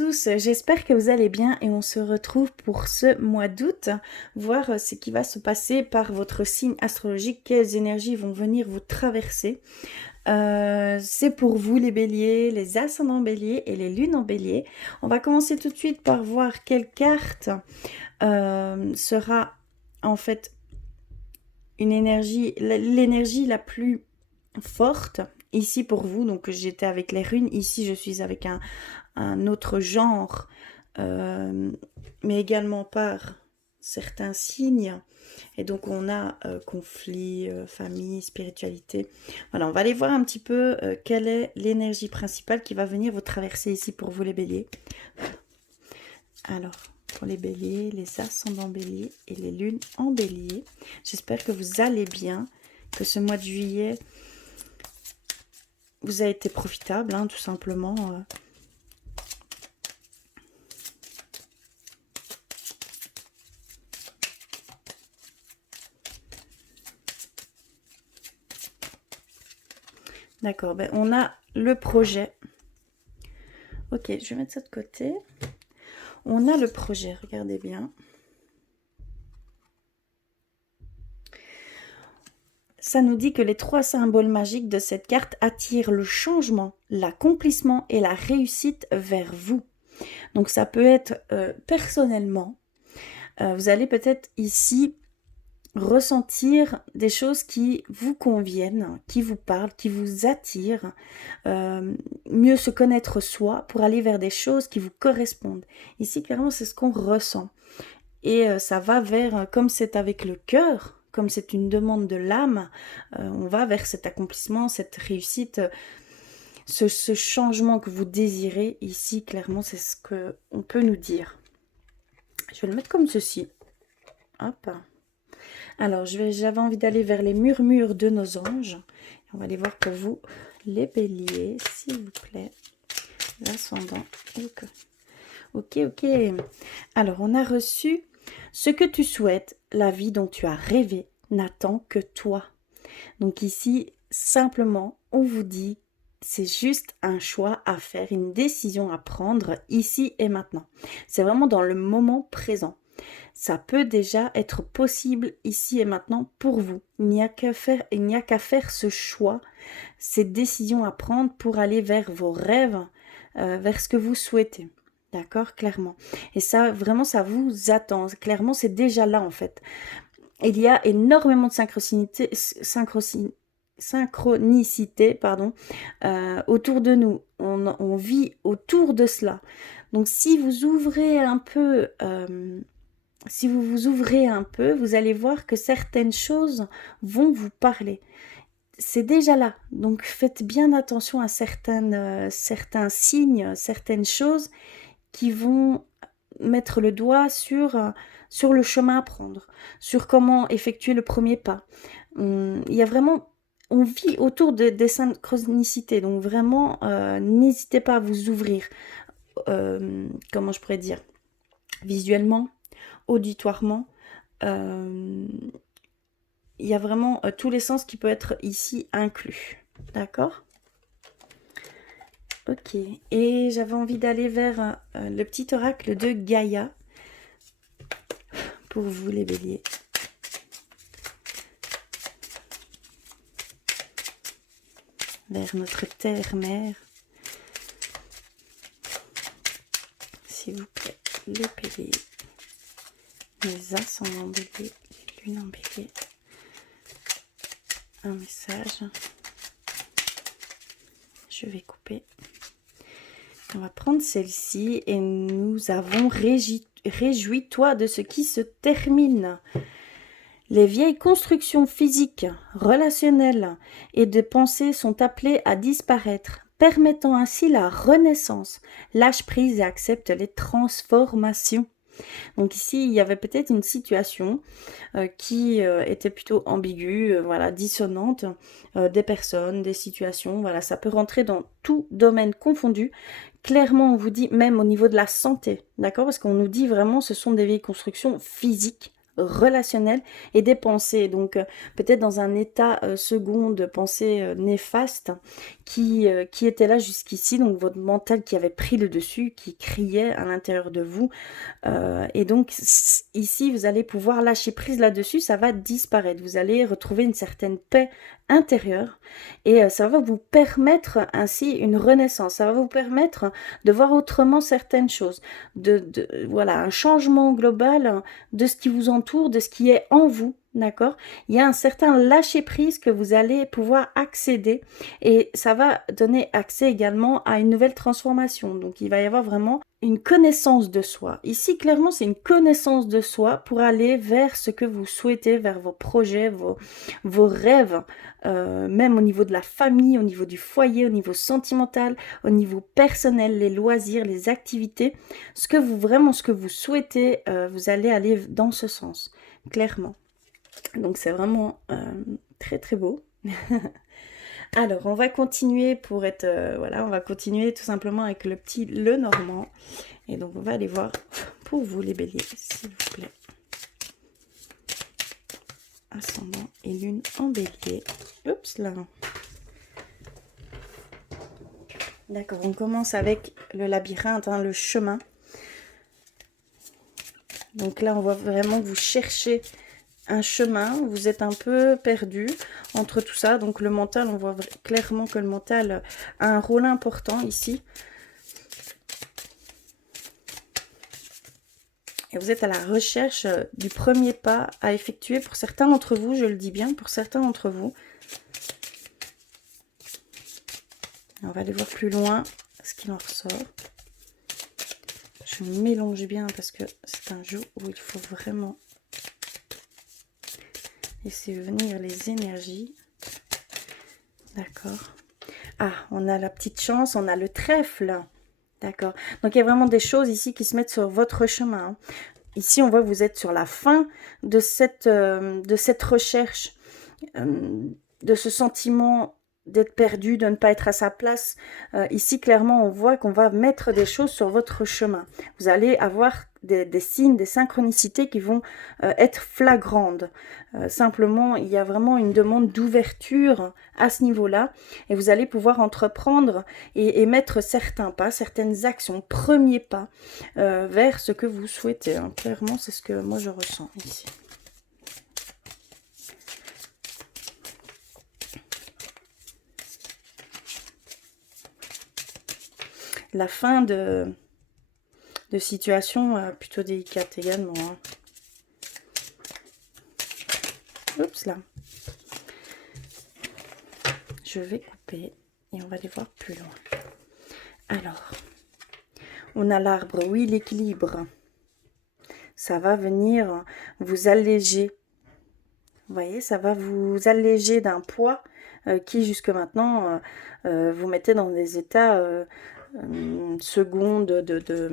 tous, j'espère que vous allez bien et on se retrouve pour ce mois d'août, voir ce qui va se passer par votre signe astrologique, quelles énergies vont venir vous traverser. C'est pour vous les béliers, les ascendants béliers et les lunes en bélier. On va commencer tout de suite par voir quelle carte sera en fait une énergie, l'énergie la plus forte ici pour vous. Donc j'étais avec les runes, ici je suis avec un autre genre, mais également par certains signes. Et donc on a conflit, famille, spiritualité. Voilà, on va aller voir un petit peu quelle est l'énergie principale qui va venir vous traverser ici pour vous les béliers. Alors, pour les béliers, les ascendants béliers et les lunes en bélier, j'espère que vous allez bien, que ce mois de juillet vous a été profitable, hein, tout simplement. D'accord, ben on a le projet. Ok, je vais mettre ça de côté. On a le projet, regardez bien. Ça nous dit que les 3 symboles magiques de cette carte attirent le changement, l'accomplissement et la réussite vers vous. Donc ça peut être personnellement. Vous allez peut-être ici ressentir des choses qui vous conviennent, qui vous parlent, qui vous attirent. Mieux se connaître soi pour aller vers des choses qui vous correspondent. Ici, clairement, c'est ce qu'on ressent. Et ça va vers, comme c'est avec le cœur, comme c'est une demande de l'âme, on va vers cet accomplissement, cette réussite, ce changement que vous désirez. Ici, clairement, c'est ce qu'on peut nous dire. Je vais le mettre comme ceci. Hop. Alors, j'avais envie d'aller vers les murmures de nos anges. On va aller voir pour vous, les béliers, s'il vous plaît. L'ascendant. Ok. Alors, on a reçu ce que tu souhaites, la vie dont tu as rêvé n'attend que toi. Donc ici, simplement, on vous dit, c'est juste un choix à faire, une décision à prendre ici et maintenant. C'est vraiment dans le moment présent. Ça peut déjà être possible ici et maintenant pour vous. Il n'y a qu'à faire ce choix, ces décisions à prendre pour aller vers vos rêves, vers ce que vous souhaitez. D'accord, clairement. Et ça, vraiment, ça vous attend. Clairement, c'est déjà là, en fait. Il y a énormément de synchronicité, autour de nous. On vit autour de cela. Donc, si vous ouvrez un peu... si vous vous ouvrez un peu, vous allez voir que certaines choses vont vous parler. C'est déjà là, donc faites bien attention à certains signes, certaines choses qui vont mettre le doigt sur le chemin à prendre, sur comment effectuer le premier pas. Il y a vraiment... On vit autour des synchronicités, donc vraiment, n'hésitez pas à vous ouvrir. Comment je pourrais dire ? Visuellement, auditoirement, il y a vraiment tous les sens qui peuvent être ici inclus. D'accord ? Ok. Et j'avais envie d'aller vers le petit oracle de Gaïa. Pour vous les béliers. Vers notre terre-mère. S'il vous plaît, les béliers. Les ascendants béliers, les lunes en bélier. Un message. Je vais couper. On va prendre celle-ci et nous avons réjouis-toi de ce qui se termine. Les vieilles constructions physiques, relationnelles et de pensée sont appelées à disparaître, permettant ainsi la renaissance. Lâche prise et accepte les transformations. Donc ici, il y avait peut-être une situation qui était plutôt ambiguë, voilà, dissonante, des personnes, des situations, voilà, ça peut rentrer dans tout domaine confondu. Clairement, on vous dit, même au niveau de la santé, d'accord? Parce qu'on nous dit vraiment, ce sont des vieilles constructions physiques, relationnelles et des pensées. Donc peut-être dans un état second de pensée néfaste qui était là jusqu'ici, donc votre mental qui avait pris le dessus, qui criait à l'intérieur de vous. Et donc ici, vous allez pouvoir lâcher prise là-dessus, ça va disparaître. Vous allez retrouver une certaine paix intérieure et ça va vous permettre ainsi une renaissance. Ça va vous permettre de voir autrement certaines choses, voilà, un changement global de ce qui vous entoure, de ce qui est en vous. D'accord? Il y a un certain lâcher-prise que vous allez pouvoir accéder et ça va donner accès également à une nouvelle transformation. Donc, il va y avoir vraiment une connaissance de soi. Ici, clairement, c'est une connaissance de soi pour aller vers ce que vous souhaitez, vers vos projets, vos rêves, même au niveau de la famille, au niveau du foyer, au niveau sentimental, au niveau personnel, les loisirs, les activités. Ce que vous souhaitez, vous allez aller dans ce sens, clairement. Donc c'est vraiment très très beau. Alors on va continuer pour être voilà, on va continuer tout simplement avec le petit Lenormand. Et donc on va aller voir pour vous les béliers, s'il vous plaît. Ascendant et lune en bélier. Oups là. D'accord, on commence avec le labyrinthe, hein, le chemin. Donc là on voit vraiment que vous cherchez un chemin, vous êtes un peu perdu entre tout ça. Donc le mental, on voit clairement que le mental a un rôle important ici. Et vous êtes à la recherche du premier pas à effectuer pour certains d'entre vous, je le dis bien, pour certains d'entre vous. On va aller voir plus loin ce qu'il en ressort. Je mélange bien parce que c'est un jeu où il faut vraiment laisser venir les énergies. D'accord. Ah, on a la petite chance, on a le trèfle. D'accord. Donc, il y a vraiment des choses ici qui se mettent sur votre chemin. Ici, on voit que vous êtes sur la fin de cette recherche, de ce sentiment d'être perdu, de ne pas être à sa place. Ici, clairement, on voit qu'on va mettre des choses sur votre chemin. Vous allez avoir des signes, des synchronicités qui vont être flagrantes. Simplement, il y a vraiment une demande d'ouverture à ce niveau-là et vous allez pouvoir entreprendre et mettre certains pas, certaines actions, premiers pas vers ce que vous souhaitez. Hein. Clairement, c'est ce que moi je ressens ici. La fin de situation plutôt délicate également. Hein. Oups là. Je vais couper et on va aller voir plus loin. Alors, on a l'arbre, oui, l'équilibre. Ça va venir vous alléger. Vous voyez, ça va vous alléger d'un poids qui jusque maintenant vous mettait dans des états secondes de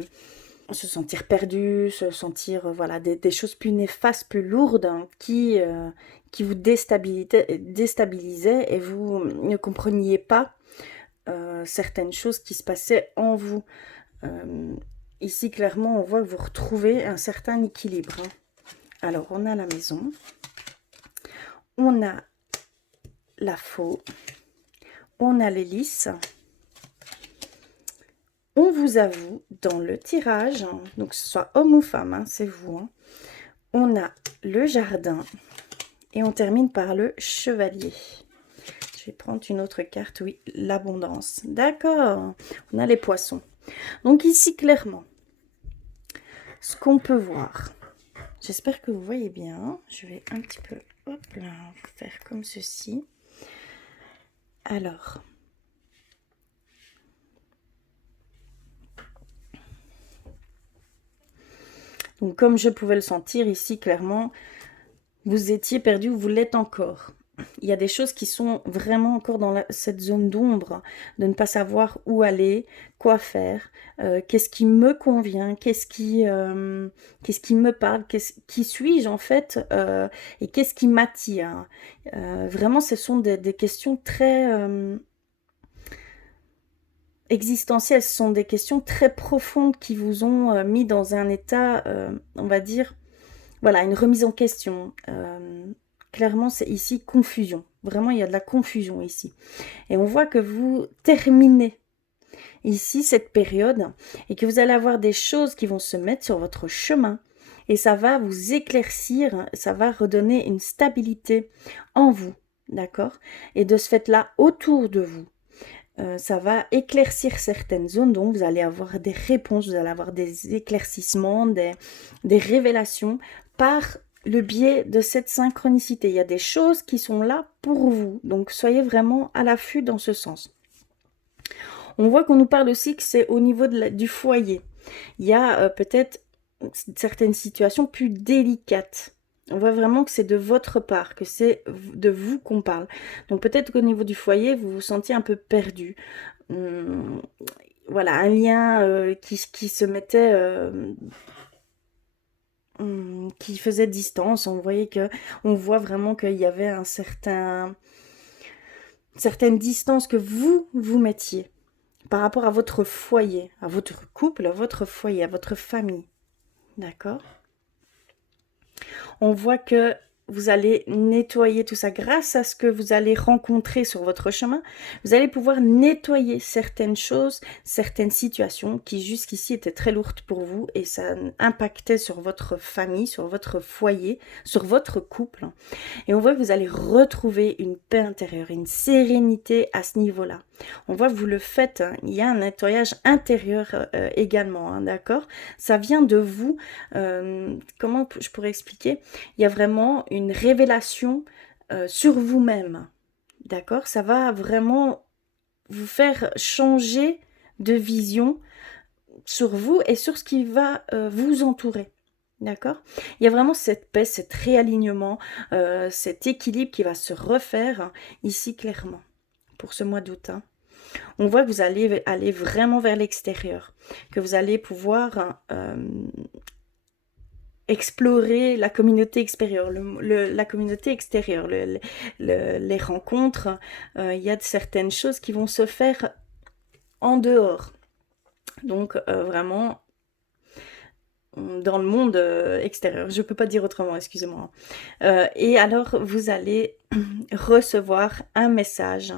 se sentir perdu, se sentir voilà des choses plus néfastes, plus lourdes hein, qui vous déstabilisaient et vous ne compreniez pas certaines choses qui se passaient en vous. Ici, clairement, on voit que vous retrouvez un certain équilibre. Hein. Alors, on a la maison, on a la faux, on a l'hélice. On vous avoue dans le tirage, hein, donc que ce soit homme ou femme, hein, c'est vous. Hein, on a le jardin et on termine par le chevalier. Je vais prendre une autre carte, oui, l'abondance. D'accord, on a les poissons. Donc ici, clairement, ce qu'on peut voir, j'espère que vous voyez bien. Je vais un petit peu, hop là, faire comme ceci. Alors... Donc, comme je pouvais le sentir ici, clairement, vous étiez perdu ou vous l'êtes encore. Il y a des choses qui sont vraiment encore dans cette zone d'ombre, de ne pas savoir où aller, quoi faire, qu'est-ce qui me convient, qu'est-ce qui me parle, qui suis-je en fait, et qu'est-ce qui m'attire. Vraiment, ce sont des questions très... existentielles, ce sont des questions très profondes qui vous ont mis dans un état, on va dire, voilà, une remise en question. Clairement, c'est ici confusion. Vraiment, il y a de la confusion ici. Et on voit que vous terminez ici cette période et que vous allez avoir des choses qui vont se mettre sur votre chemin et ça va vous éclaircir, ça va redonner une stabilité en vous, d'accord? Et de ce fait-là, autour de vous, ça va éclaircir certaines zones, donc vous allez avoir des réponses, vous allez avoir des éclaircissements, des révélations par le biais de cette synchronicité. Il y a des choses qui sont là pour vous, donc soyez vraiment à l'affût dans ce sens. On voit qu'on nous parle aussi que c'est au niveau du foyer. Il y a peut-être certaines situations plus délicates. On voit vraiment que c'est de votre part, que c'est de vous qu'on parle. Donc peut-être qu'au niveau du foyer, vous vous sentiez un peu perdu. Voilà, un lien qui se mettait... qui faisait distance. On voit vraiment qu'il y avait certaine distance que vous mettiez par rapport à votre foyer, à votre couple, à votre foyer, à votre famille. D'accord? On voit que vous allez nettoyer tout ça grâce à ce que vous allez rencontrer sur votre chemin. Vous allez pouvoir nettoyer certaines choses, certaines situations qui jusqu'ici étaient très lourdes pour vous et ça impactait sur votre famille, sur votre foyer, sur votre couple. Et on voit que vous allez retrouver une paix intérieure, une sérénité à ce niveau-là. On voit que vous le faites, hein. Il y a un nettoyage intérieur également, hein, d'accord? Ça vient de vous. Comment je pourrais expliquer? Il y a vraiment une révélation sur vous-même, d'accord? Ça va vraiment vous faire changer de vision sur vous et sur ce qui va vous entourer. D'accord? Il y a vraiment cette paix, cet réalignement, cet équilibre qui va se refaire hein, ici clairement pour ce mois d'août. Hein. On voit que vous allez aller vraiment vers l'extérieur, que vous allez pouvoir explorer la communauté extérieure, la communauté extérieure, les rencontres. Il y a certaines choses qui vont se faire en dehors. Donc vraiment dans le monde extérieur. Je ne peux pas dire autrement, excusez-moi. Et alors, vous allez recevoir un message.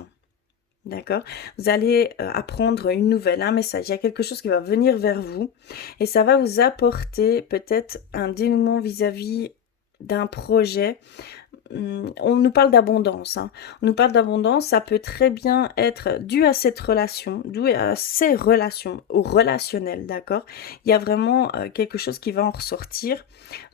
D'accord? Vous allez apprendre une nouvelle, un message. Il y a quelque chose qui va venir vers vous et ça va vous apporter peut-être un dénouement vis-à-vis d'un projet. On nous parle d'abondance. Hein. On nous parle d'abondance, ça peut très bien être dû à cette relation, dû à ces relations, au relationnel, d'accord? Il y a vraiment quelque chose qui va en ressortir.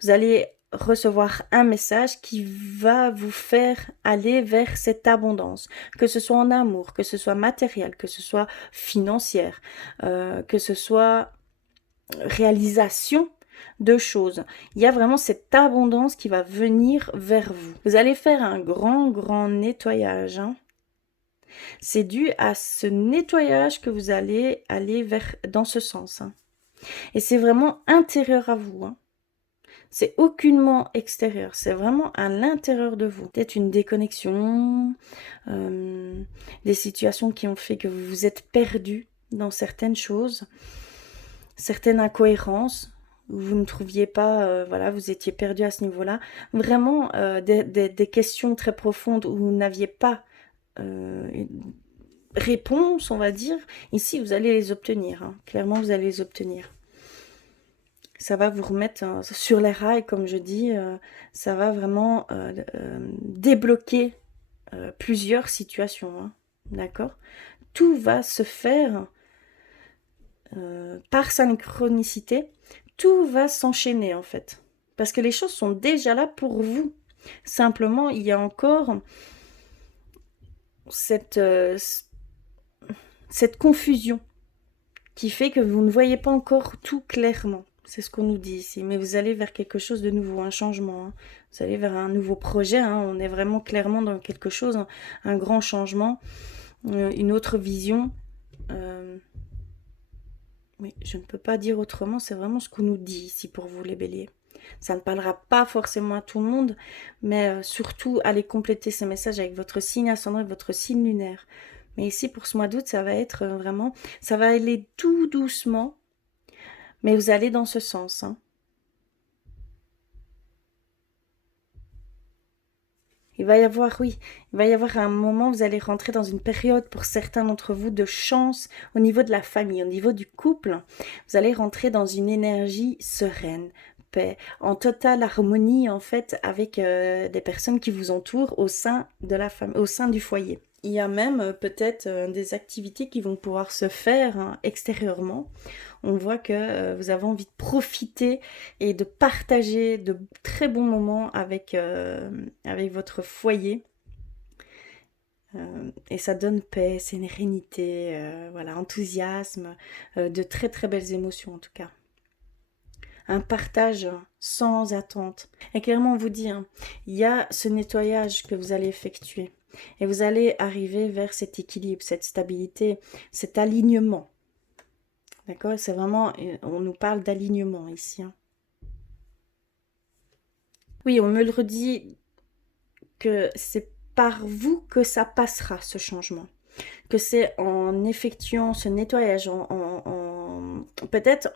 Vous allez recevoir un message qui va vous faire aller vers cette abondance, que ce soit en amour, que ce soit matériel, que ce soit financière, que ce soit réalisation de choses. Il y a vraiment cette abondance qui va venir vers vous. Vous allez faire un grand nettoyage. Hein. C'est dû à ce nettoyage que vous allez aller vers dans ce sens. Hein. Et c'est vraiment intérieur à vous. Hein. C'est aucunement extérieur, c'est vraiment à l'intérieur de vous. Peut-être une déconnexion, des situations qui ont fait que vous vous êtes perdu dans certaines choses, certaines incohérences, où vous ne trouviez pas, voilà, vous étiez perdu à ce niveau-là. Vraiment des questions très profondes où vous n'aviez pas réponse, on va dire. Ici, vous allez les obtenir. Hein. Clairement, vous allez les obtenir. Ça va vous remettre sur les rails, comme je dis. Ça va vraiment débloquer plusieurs situations. Hein, d'accord? Tout va se faire par synchronicité. Tout va s'enchaîner, en fait. Parce que les choses sont déjà là pour vous. Simplement, il y a encore cette confusion qui fait que vous ne voyez pas encore tout clairement. C'est ce qu'on nous dit ici. Mais vous allez vers quelque chose de nouveau, un changement. Hein. Vous allez vers un nouveau projet. Hein. On est vraiment clairement dans quelque chose, un grand changement, une autre vision. Oui, je ne peux pas dire autrement. C'est vraiment ce qu'on nous dit ici pour vous, les béliers. Ça ne parlera pas forcément à tout le monde, mais surtout, allez compléter ces messages avec votre signe ascendant et votre signe lunaire. Mais ici, pour ce mois d'août, ça va être vraiment... Ça va aller tout doucement, mais vous allez dans ce sens. Hein. Il va y avoir, oui, il va y avoir un moment, vous allez rentrer dans une période pour certains d'entre vous de chance au niveau de la famille, au niveau du couple. Vous allez rentrer dans une énergie sereine, paix, en totale harmonie en fait avec des personnes qui vous entourent au sein de la famille, au sein du foyer. Il y a même peut-être des activités qui vont pouvoir se faire hein, extérieurement. On voit que vous avez envie de profiter et de partager de très bons moments avec votre foyer. Et ça donne paix, sérénité, voilà, enthousiasme, de très très belles émotions en tout cas. Un partage sans attente. Et clairement, on vous dit, hein, il y a ce nettoyage que vous allez effectuer. Et vous allez arriver vers cet équilibre, cette stabilité, cet alignement. D'accord? C'est vraiment, on nous parle d'alignement ici. Hein. Oui, on me le redit que c'est par vous que ça passera, ce changement. Que c'est en effectuant ce nettoyage, peut-être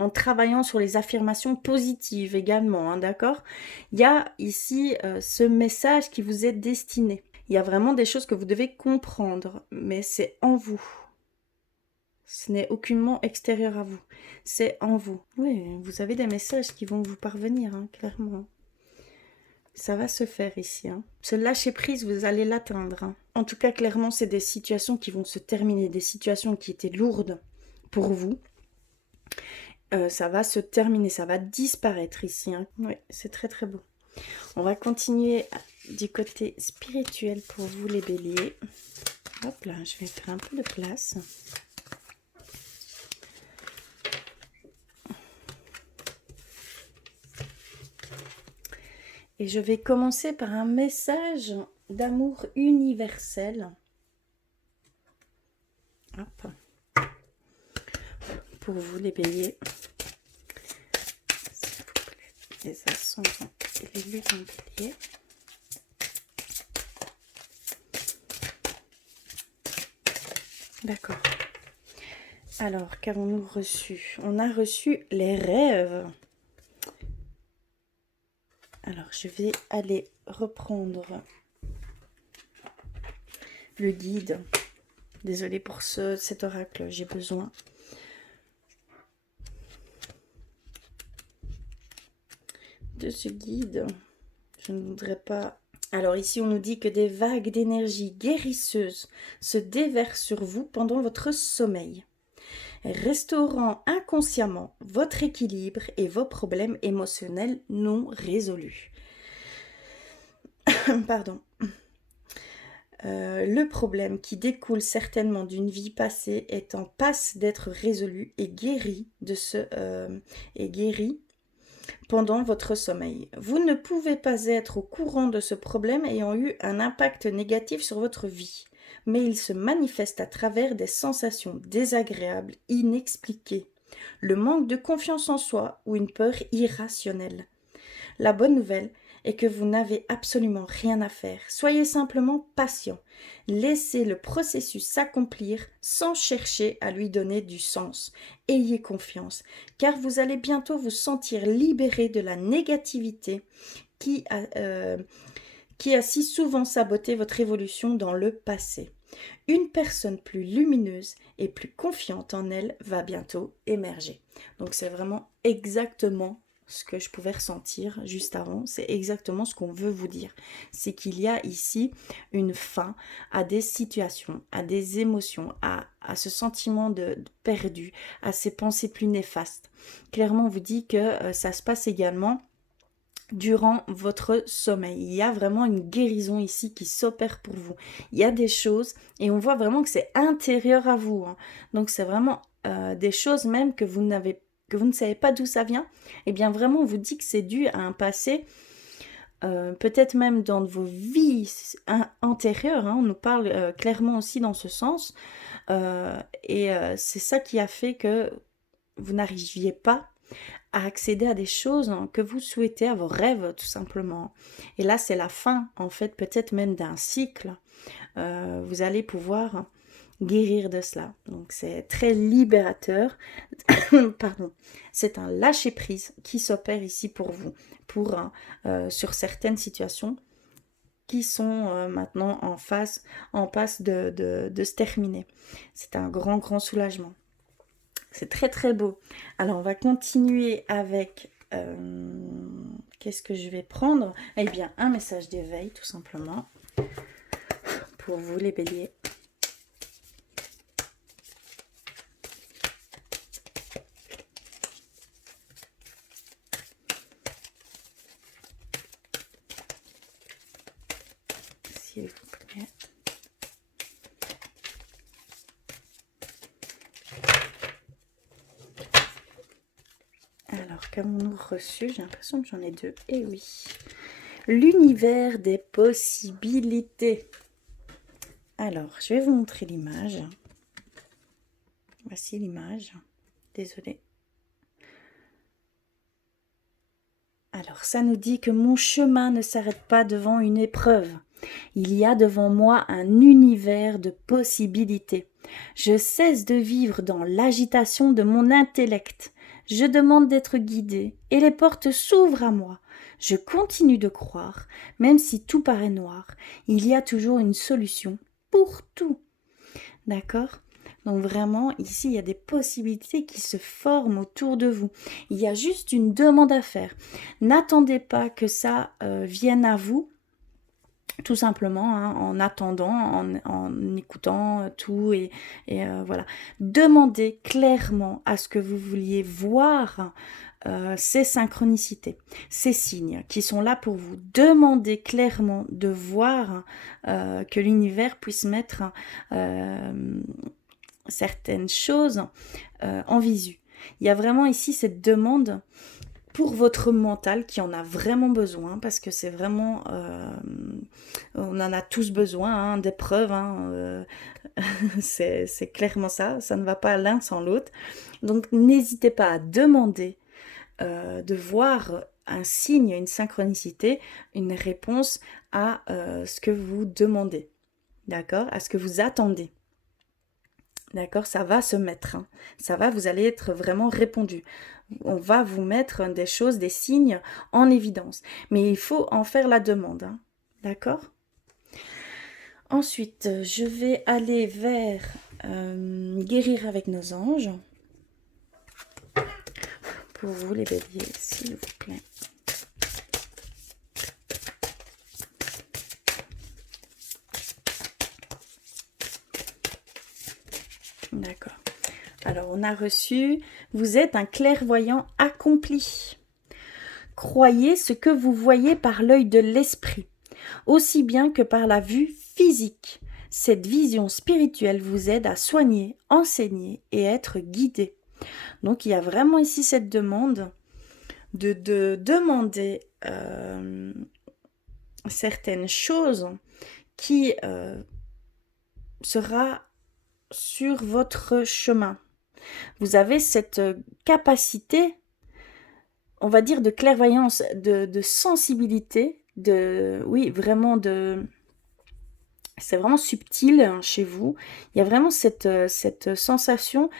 en travaillant sur les affirmations positives également, hein, d'accord? Il y a ici ce message qui vous est destiné. Il y a vraiment des choses que vous devez comprendre, mais c'est en vous. Ce n'est aucunement extérieur à vous. C'est en vous. Oui, vous avez des messages qui vont vous parvenir, hein, clairement. Ça va se faire ici. Hein. Ce lâcher prise, vous allez l'atteindre. Hein. En tout cas, clairement, c'est des situations qui vont se terminer, des situations qui étaient lourdes pour vous. Ça va se terminer, ça va disparaître ici. Hein. Oui, c'est très très beau. On va continuer du côté spirituel pour vous les béliers. Hop là, je vais faire un peu de place. Et je vais commencer par un message d'amour universel. Hop. Pour vous les béliers. S'il vous plaît. Les ascendants et les lunes en bélier. D'accord. Alors, qu'avons-nous reçu? On a reçu les rêves. Alors, je vais aller reprendre le guide. Désolée pour cet oracle, j'ai besoin. De ce guide. Je ne voudrais pas... Alors ici, on nous dit que des vagues d'énergie guérisseuse se déversent sur vous pendant votre sommeil, restaurant inconsciemment votre équilibre et vos problèmes émotionnels non résolus. Pardon. Le problème qui découle certainement d'une vie passée est en passe d'être résolu et guéri pendant votre sommeil. Vous ne pouvez pas être au courant de ce problème ayant eu un impact négatif sur votre vie, mais il se manifeste à travers des sensations désagréables, inexpliquées, le manque de confiance en soi ou une peur irrationnelle. La bonne nouvelle est que vous n'avez absolument rien à faire. Soyez simplement patient. Laissez le processus s'accomplir sans chercher à lui donner du sens. Ayez confiance, car vous allez bientôt vous sentir libéré de la négativité qui a si souvent saboté votre évolution dans le passé. Une personne plus lumineuse et plus confiante en elle va bientôt émerger. Donc c'est vraiment exactement ce que je pouvais ressentir juste avant, c'est exactement ce qu'on veut vous dire. C'est qu'il y a ici une fin à des situations, à des émotions, à ce sentiment de perdu, à ces pensées plus néfastes. Clairement, on vous dit que ça se passe également durant votre sommeil. Il y a vraiment une guérison ici qui s'opère pour vous. Il y a des choses, et on voit vraiment que c'est intérieur à vous. Hein. Donc c'est vraiment des choses même que vous ne savez pas d'où ça vient. Et bien vraiment, on vous dit que c'est dû à un passé, peut-être même dans vos vies antérieures. Hein. On nous parle clairement aussi dans ce sens. C'est ça qui a fait que vous n'arriviez pas à accéder à des choses que vous souhaitez, à vos rêves tout simplement. Et là, c'est la fin, en fait, peut-être même d'un cycle. Vous allez pouvoir guérir de cela. Donc, c'est très libérateur. Pardon. C'est un lâcher-prise qui s'opère ici pour vous, sur certaines situations. qui sont maintenant en passe de se terminer. C'est un grand, grand soulagement. C'est très, très beau. Alors, on va continuer avec... qu'est-ce que je vais prendre? Eh bien, un message d'éveil, tout simplement, pour vous, les béliers. S'il vous plaît. Alors, qu'avons-nous reçu? J'ai l'impression que j'en ai deux. Eh oui. L'univers des possibilités. Alors, je vais vous montrer l'image. Voici l'image. Désolée. Alors, ça nous dit que mon chemin ne s'arrête pas devant une épreuve. Il y a devant moi un univers de possibilités. Je cesse de vivre dans l'agitation de mon intellect. Je demande d'être guidée et les portes s'ouvrent à moi. Je continue de croire, même si tout paraît noir. Il y a toujours une solution pour tout. D'accord ? Donc vraiment, ici, il y a des possibilités qui se forment autour de vous. Il y a juste une demande à faire. N'attendez pas que ça vienne à vous, tout simplement, hein, en attendant, en écoutant tout et voilà. Demandez clairement à ce que vous vouliez voir ces synchronicités, ces signes qui sont là pour vous. Demandez clairement de voir que l'univers puisse mettre certaines choses en visu. Il y a vraiment ici cette demande pour votre mental qui en a vraiment besoin, parce que c'est vraiment, on en a tous besoin, hein, d'épreuves, hein, c'est clairement ça, ça ne va pas l'un sans l'autre. Donc n'hésitez pas à demander de voir un signe, une synchronicité, une réponse à ce que vous demandez, d'accord, à ce que vous attendez. D'accord, ça va se mettre, hein. Ça va, vous allez être vraiment répondu. On va vous mettre des choses, des signes en évidence. Mais il faut en faire la demande, hein. D'accord? Ensuite, je vais aller vers guérir avec nos anges. Pour vous, les béliers, s'il vous plaît. D'accord. Alors, on a reçu, vous êtes un clairvoyant accompli. Croyez ce que vous voyez par l'œil de l'esprit, aussi bien que par la vue physique. Cette vision spirituelle vous aide à soigner, enseigner et être guidé. Donc, il y a vraiment ici cette demande de demander certaines choses qui sera sur votre chemin. Vous avez cette capacité, on va dire, de clairvoyance, de sensibilité, oui, vraiment c'est vraiment subtil, hein, chez vous. Il y a vraiment cette sensation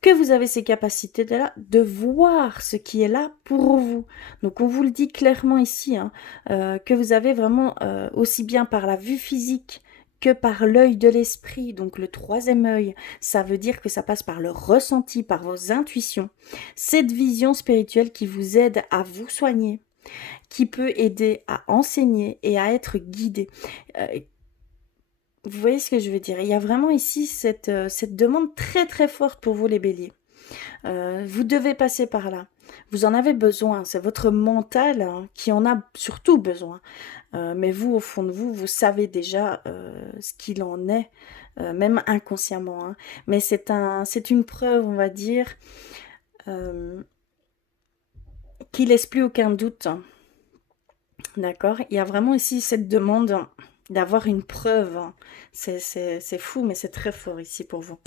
que vous avez ces capacités-là de voir ce qui est là pour vous. Donc on vous le dit clairement ici, hein, que vous avez vraiment aussi bien par la vue physique que par l'œil de l'esprit, donc le troisième œil, ça veut dire que ça passe par le ressenti, par vos intuitions. Cette vision spirituelle qui vous aide à vous soigner, qui peut aider à enseigner et à être guidé. Vous voyez ce que je veux dire? Il y a vraiment ici cette demande très très forte pour vous, les béliers. Vous devez passer par là. Vous en avez besoin. C'est votre mental, hein, qui en a surtout besoin. Mais vous, au fond de vous, vous savez déjà ce qu'il en est, même inconsciemment, hein. Mais c'est une preuve, on va dire, qui laisse plus aucun doute. D'accord? Il y a vraiment ici cette demande d'avoir une preuve, hein. C'est fou, mais c'est très fort ici pour vous.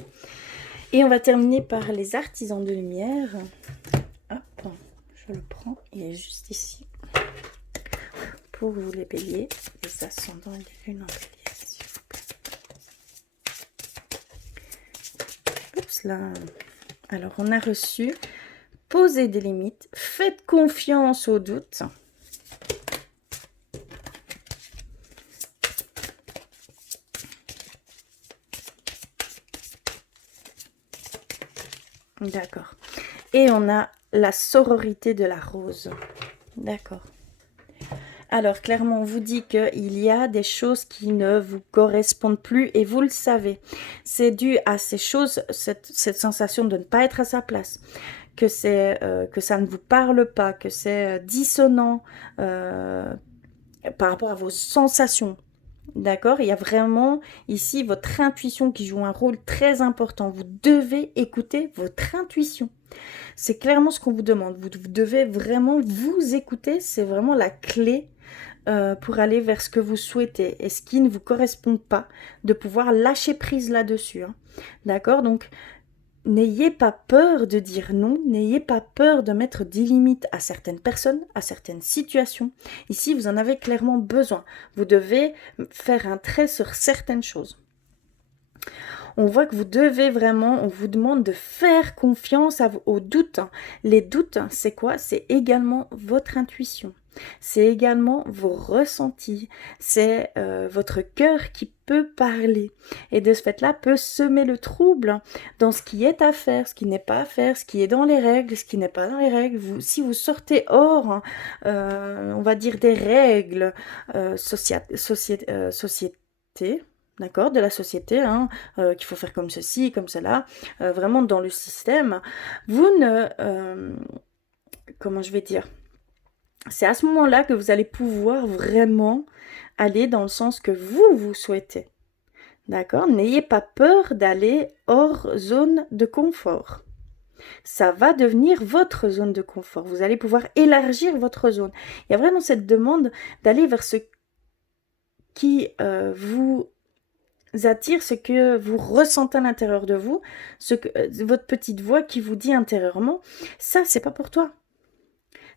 Et on va terminer par les artisans de lumière. Hop, je le prends, il est juste ici. Pour vous, les béliers, les ascendants et les lunes en bélier, s'il vous plaît. Oups là. Alors, on a reçu, posez des limites, faites confiance au doute. D'accord. Et on a la sororité de la rose. D'accord. Alors, clairement, on vous dit qu'il y a des choses qui ne vous correspondent plus et vous le savez. C'est dû à ces choses, cette sensation de ne pas être à sa place, que ça ne vous parle pas, que c'est dissonant par rapport à vos sensations. D'accord? Il y a vraiment ici votre intuition qui joue un rôle très important. Vous devez écouter votre intuition. C'est clairement ce qu'on vous demande. Vous devez vraiment vous écouter. C'est vraiment la clé pour aller vers ce que vous souhaitez et ce qui ne vous correspond pas, de pouvoir lâcher prise là-dessus. Hein. D'accord? Donc, n'ayez pas peur de dire non, n'ayez pas peur de mettre des limites à certaines personnes, à certaines situations. Ici, vous en avez clairement besoin. Vous devez faire un trait sur certaines choses. On voit que vous devez vraiment, on vous demande de faire confiance aux doutes. Les doutes, c'est quoi? C'est également votre intuition. C'est également vos ressentis. C'est votre cœur qui peut parler. Et de ce fait-là, peut semer le trouble dans ce qui est à faire, ce qui n'est pas à faire, ce qui est dans les règles, ce qui n'est pas dans les règles. Si vous sortez hors, on va dire des règles société, d'accord, de la société, hein, qu'il faut faire comme ceci, comme cela, vraiment dans le système, vous ne... comment je vais dire? C'est à ce moment-là que vous allez pouvoir vraiment aller dans le sens que vous souhaitez. D'accord? N'ayez pas peur d'aller hors zone de confort. Ça va devenir votre zone de confort. Vous allez pouvoir élargir votre zone. Il y a vraiment cette demande d'aller vers ce qui vous attire, ce que vous ressentez à l'intérieur de vous, ce que votre petite voix qui vous dit intérieurement, ça c'est pas pour toi.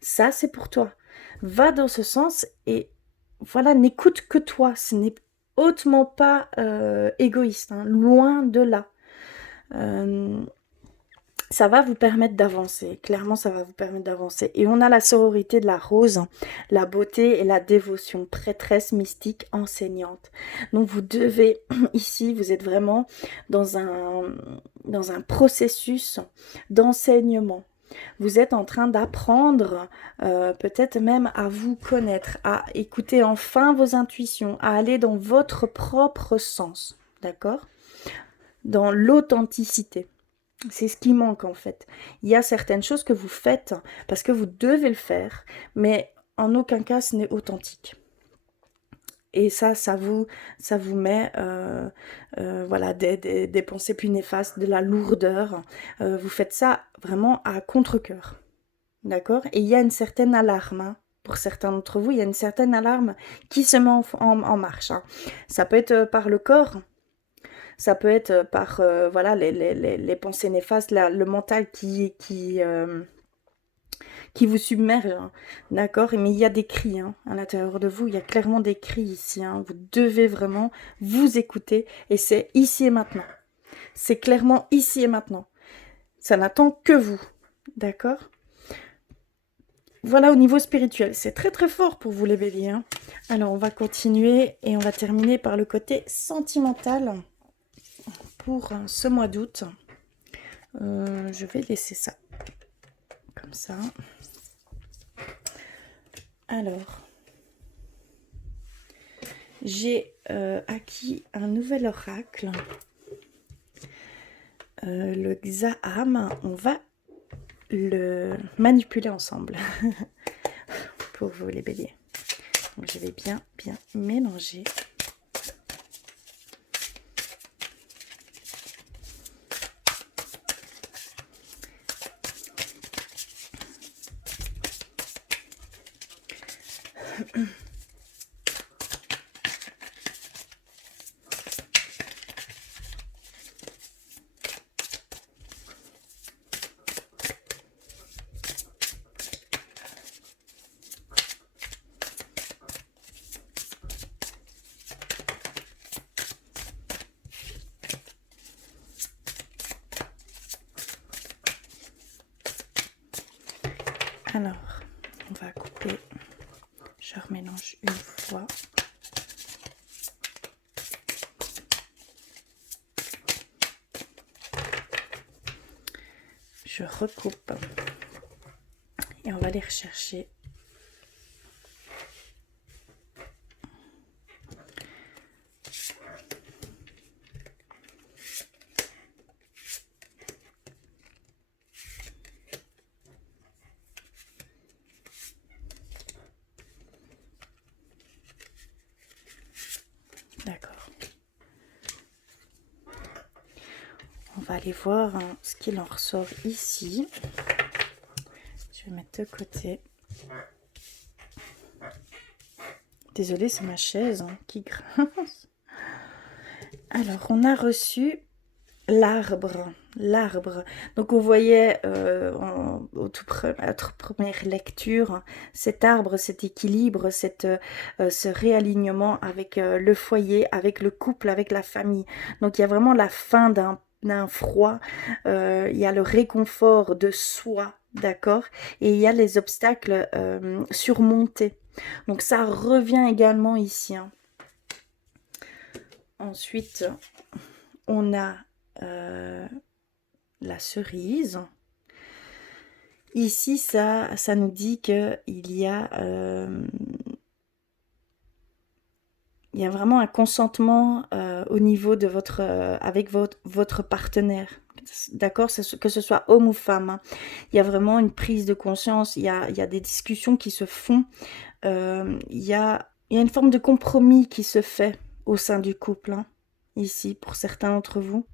Ça c'est pour toi. Va dans ce sens et voilà, n'écoute que toi. Ce n'est hautement pas égoïste, hein, loin de là. Ça va vous permettre d'avancer. Clairement, ça va vous permettre d'avancer. Et on a la sororité de la rose, la beauté et la dévotion, prêtresse mystique, enseignante. Donc vous devez, ici, vous êtes vraiment dans un processus d'enseignement. Vous êtes en train d'apprendre, peut-être même à vous connaître, à écouter enfin vos intuitions, à aller dans votre propre sens. D'accord? Dans l'authenticité. C'est ce qui manque en fait. Il y a certaines choses que vous faites parce que vous devez le faire, mais en aucun cas ce n'est authentique. Et ça vous met voilà, des pensées plus néfastes, de la lourdeur. Vous faites ça vraiment à contre-cœur. D'accord? Et il y a une certaine alarme. Hein. Pour certains d'entre vous, il y a une certaine alarme qui se met en marche. Hein. Ça peut être par le corps. Ça peut être par voilà, les pensées néfastes, le mental qui vous submerge, hein, d'accord? Mais il y a des cris hein, à l'intérieur de vous, il y a clairement des cris ici. Hein, vous devez vraiment vous écouter et c'est ici et maintenant. C'est clairement ici et maintenant. Ça n'attend que vous, d'accord? Voilà au niveau spirituel, c'est très très fort pour vous les béliers. Hein. Alors on va continuer et on va terminer par le côté sentimental. Pour ce mois d'août, je vais laisser ça comme ça. Alors, j'ai acquis un nouvel oracle, le Xaham. On va le manipuler ensemble pour vous les béliers. Donc, je vais bien mélanger. Alors, on va couper, je remélange une fois. Je recoupe. Et on va les rechercher. D'accord. On va aller voir ce qu'il en ressort ici. Je vais mettre de côté. Désolée, c'est ma chaise qui grince. Alors, on a reçu l'arbre. L'arbre. Donc, on voyait à toute première lecture cet arbre, cet équilibre, ce réalignement avec le foyer, avec le couple, avec la famille. Donc, il y a vraiment la fin d'un froid. Il y a le réconfort de soi, d'accord? Et il y a les obstacles surmontés. Donc, ça revient également ici. Hein. Ensuite, on a la cerise. Ici, ça nous dit qu'il y a vraiment un consentement au niveau de avec votre partenaire. D'accord, que ce soit homme ou femme. Hein. Il y a vraiment une prise de conscience. Il y a des discussions qui se font. Il y a une forme de compromis qui se fait au sein du couple. Hein, ici, pour certains d'entre vous.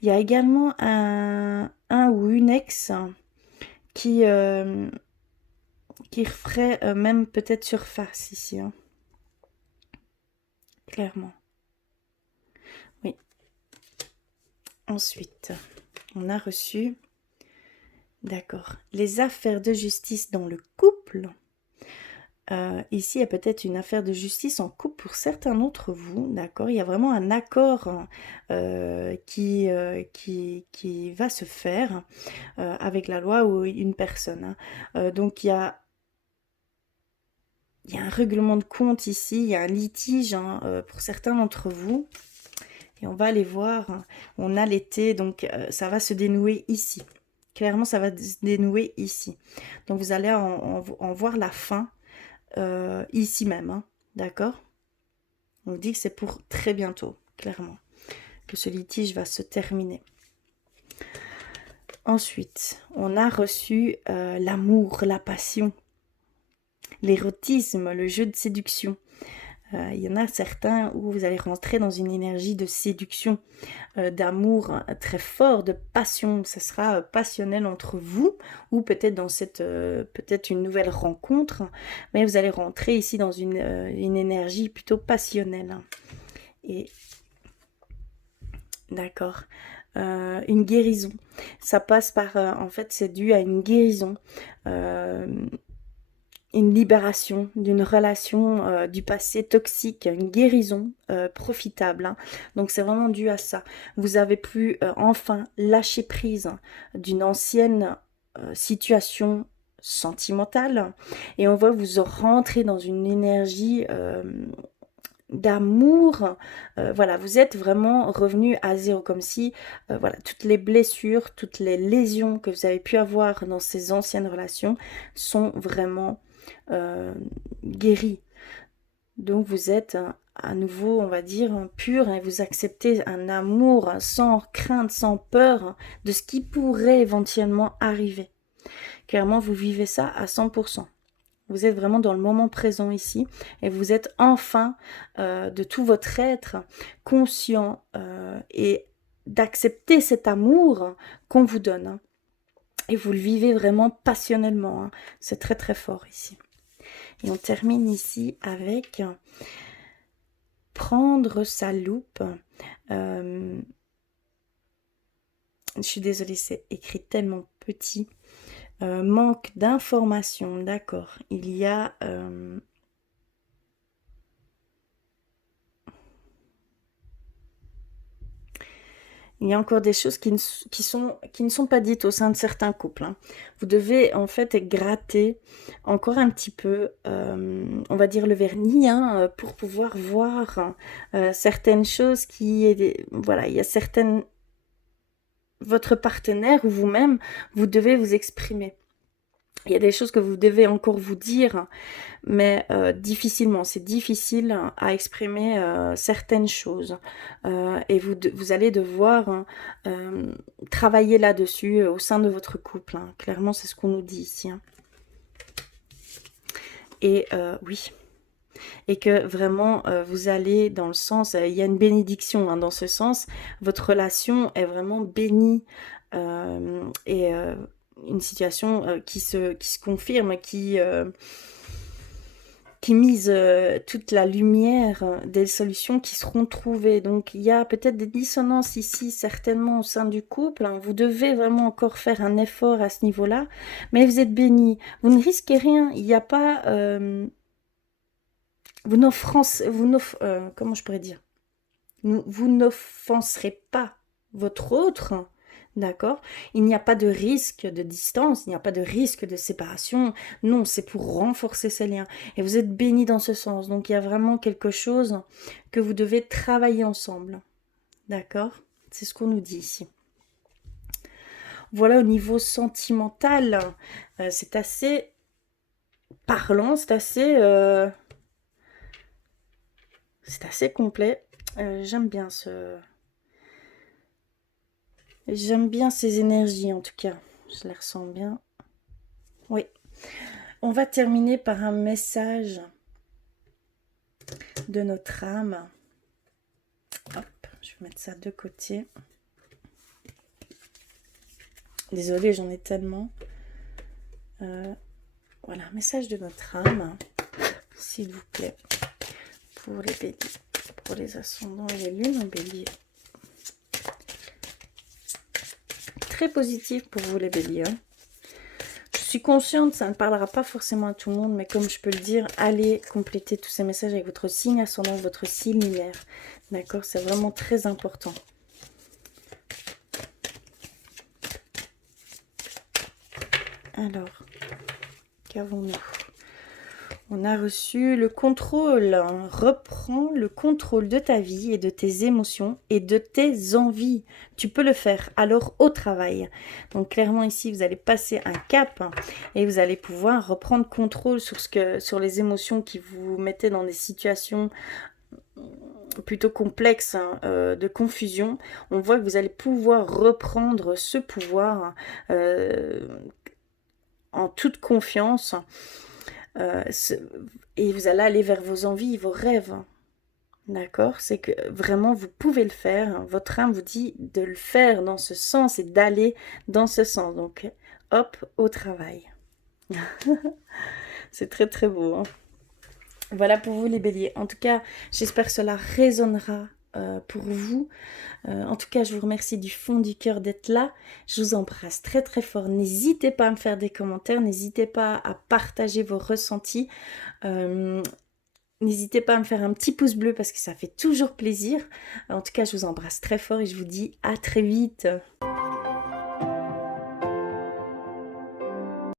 Il y a également un ou une ex qui ferait même peut-être surface ici. Hein. Clairement. Oui. Ensuite, on a reçu, d'accord, les affaires de justice dans le couple. Ici, il y a peut-être une affaire de justice en couple pour certains d'entre vous, d'accord. Il y a vraiment un accord qui va se faire avec la loi ou une personne. Hein. Donc, il y a un règlement de compte ici, il y a un litige hein, pour certains d'entre vous. Et on va aller voir, hein. On a l'été, donc ça va se dénouer ici. Clairement, ça va se dénouer ici. Donc, vous allez en voir la fin ici même, hein. D'accord? On vous dit que c'est pour très bientôt, clairement, que ce litige va se terminer. Ensuite, on a reçu l'amour, la passion, l'érotisme, le jeu de séduction. Il y en a certains où vous allez rentrer dans une énergie de séduction, d'amour très fort, de passion. Ce sera passionnel entre vous ou peut-être dans peut-être une nouvelle rencontre. Mais vous allez rentrer ici dans une énergie plutôt passionnelle. Et d'accord. Une guérison. Ça passe par... en fait, c'est dû à une guérison. Une libération d'une relation du passé toxique, une guérison profitable. Hein. Donc c'est vraiment dû à ça. Vous avez pu enfin lâcher prise d'une ancienne situation sentimentale et on voit vous rentrer dans une énergie d'amour. Voilà, vous êtes vraiment revenu à zéro, comme si voilà, toutes les blessures, toutes les lésions que vous avez pu avoir dans ces anciennes relations sont vraiment guéri. Donc vous êtes à nouveau, on va dire, pur et vous acceptez un amour sans crainte, sans peur de ce qui pourrait éventuellement arriver. Clairement, vous vivez ça à 100%. Vous êtes vraiment dans le moment présent ici et vous êtes enfin de tout votre être conscient et d'accepter cet amour qu'on vous donne. Hein. Et vous le vivez vraiment passionnellement. Hein. C'est très très fort ici. Et on termine ici avec prendre sa loupe. Je suis désolée, c'est écrit tellement petit. Manque d'informations, d'accord. Il y a... il y a encore des choses qui ne sont pas dites au sein de certains couples. Hein. Vous devez en fait gratter encore un petit peu, on va dire le vernis, hein, pour pouvoir voir certaines choses voilà, il y a certaines votre partenaire ou vous-même, vous devez vous exprimer. Il y a des choses que vous devez encore vous dire, mais difficilement. C'est difficile à exprimer certaines choses. Et vous allez devoir travailler là-dessus au sein de votre couple. Hein. Clairement, c'est ce qu'on nous dit ici. Hein. Et oui. Et que vraiment, vous allez dans le sens... il y a une bénédiction hein, dans ce sens. Votre relation est vraiment bénie. Et une situation qui se confirme, qui mise toute la lumière des solutions qui seront trouvées. Donc il y a peut-être des dissonances ici, certainement au sein du couple. Hein. Vous devez vraiment encore faire un effort à ce niveau-là, mais vous êtes bénis. Vous ne risquez rien. Il n'y a pas... comment je pourrais dire? Vous n'offenserez pas votre autre. D'accord? Il n'y a pas de risque de distance, il n'y a pas de risque de séparation. Non, c'est pour renforcer ces liens. Et vous êtes bénis dans ce sens. Donc, il y a vraiment quelque chose que vous devez travailler ensemble. D'accord? C'est ce qu'on nous dit ici. Voilà, au niveau sentimental, c'est assez parlant, c'est assez complet. J'aime bien J'aime bien ces énergies en tout cas, je les ressens bien. Oui, on va terminer par un message de notre âme. Hop, je vais mettre ça de côté. Désolée, j'en ai tellement. Voilà, message de notre âme, s'il vous plaît, pour les béliers, pour les ascendants et les lunes en bélier. Très positif pour vous les béliers. Hein. Je suis consciente, ça ne parlera pas forcément à tout le monde, mais comme je peux le dire, allez compléter tous ces messages avec votre signe ascendant, votre signe lunaire. D'accord? C'est vraiment très important. Alors, qu'avons-nous? On a reçu le contrôle. Hein. Reprends le contrôle de ta vie et de tes émotions et de tes envies. Tu peux le faire. Alors au travail. Donc clairement ici, vous allez passer un cap et vous allez pouvoir reprendre contrôle sur les émotions qui vous mettaient dans des situations plutôt complexes de confusion. On voit que vous allez pouvoir reprendre ce pouvoir en toute confiance. Et vous allez aller vers vos envies, vos rêves. D'accord? C'est que vraiment, vous pouvez le faire. Votre âme vous dit de le faire dans ce sens et d'aller dans ce sens. Donc, hop, au travail. C'est très, très beau. Hein? Voilà pour vous, les béliers. En tout cas, j'espère que cela résonnera pour vous. En tout cas, je vous remercie du fond du cœur d'être là. Je vous embrasse très très fort. N'hésitez pas à me faire des commentaires. N'hésitez pas à partager vos ressentis. N'hésitez pas à me faire un petit pouce bleu parce que ça fait toujours plaisir. En tout cas, je vous embrasse très fort et je vous dis à très vite.